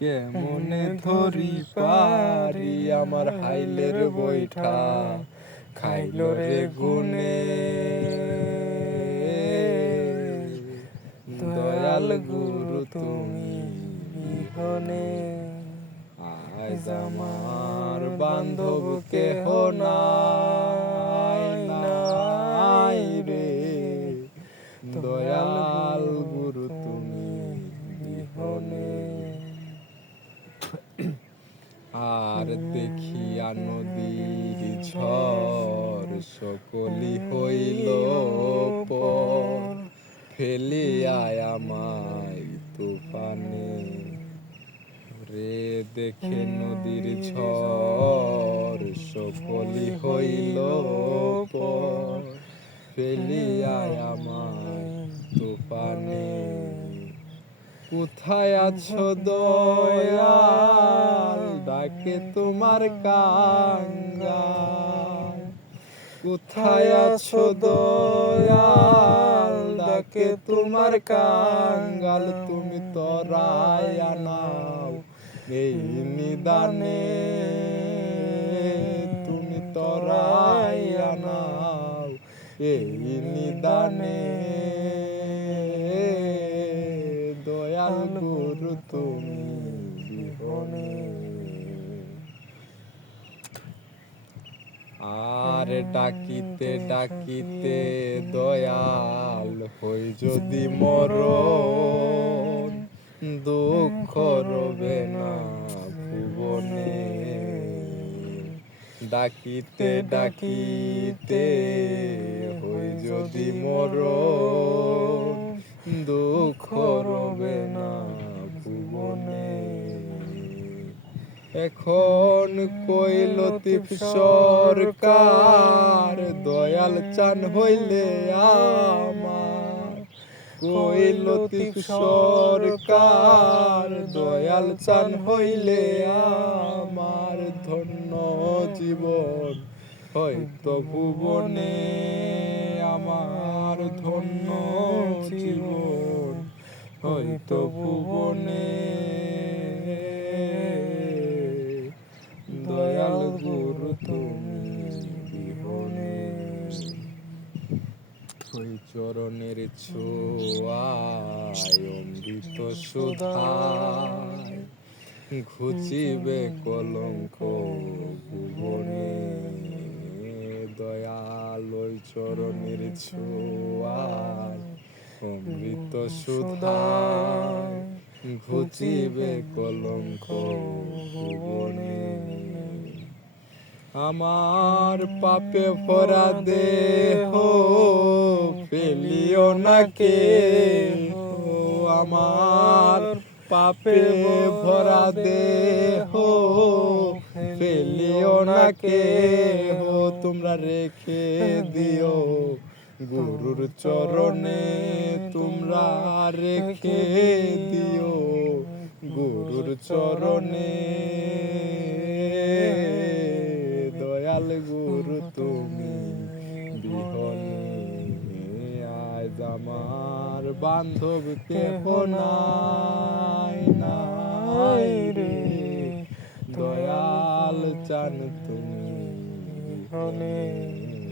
কেমনে ধরি পারি আমার হাইলের বৈঠা খাইলো রে গুনে দয়াল গুরু তুমি বিহনে আজ আমার বান্ধব কেহ নাই। দেখিয়া নদীর ঝড় সকলি হইল ফেলিয়ায় আমায় তুফানে। রে দেখে নদীর ঝড় সকলি হইল ফেলিয়ায় আমায় তুফানে। কোথায় আছো দয়াল? ডাকে তোমার কাঙ্গা কোথায় আছো দয়াল? ডাকে তোমার কাঙ্গাল। তুমি তরায় আনাও এই নিদানে। তুমি তরায় আনাও এই নিদানে। তুমি বিহনে আর ডাকিতে ডাকিতে দয়াল হই যদি মর দুঃখ রবে না ভুবনে। ডাকিতে ডাকিতে হই যদি মর দুঃখ এখন কই লতিফ সরকার, দয়াল চান হইলে আমার। কই লতিফ সরকার, দয়াল চান হইলে আমার। ধন্য জীবন হয়তো ভুবনে আমার। ধন্য জীবন হয়তো ভুবনে দয়াল গুরু তুমি বিহনে ওই চরণের ছোঁয়ায় অমৃত সুধায় ঘুচিবে কলঙ্ক ভুবনে। দয়াল ওই চরণের ছোঁয়ায় অমৃত সুধায় ঘুচিবে কলঙ্ক ভুবনে। আমার পাপে ভরা দেহ ফেলিও না কে? আমার পাপে ভরা দেহ ফেলিও না কে? তোমরা রেখে দিও গুরুর চরণে, তোমরা রেখে দিও গুরুর চরণে। আমার বান্ধব কেহ নাই নাই রে। দয়াল চান তুমি ভাই।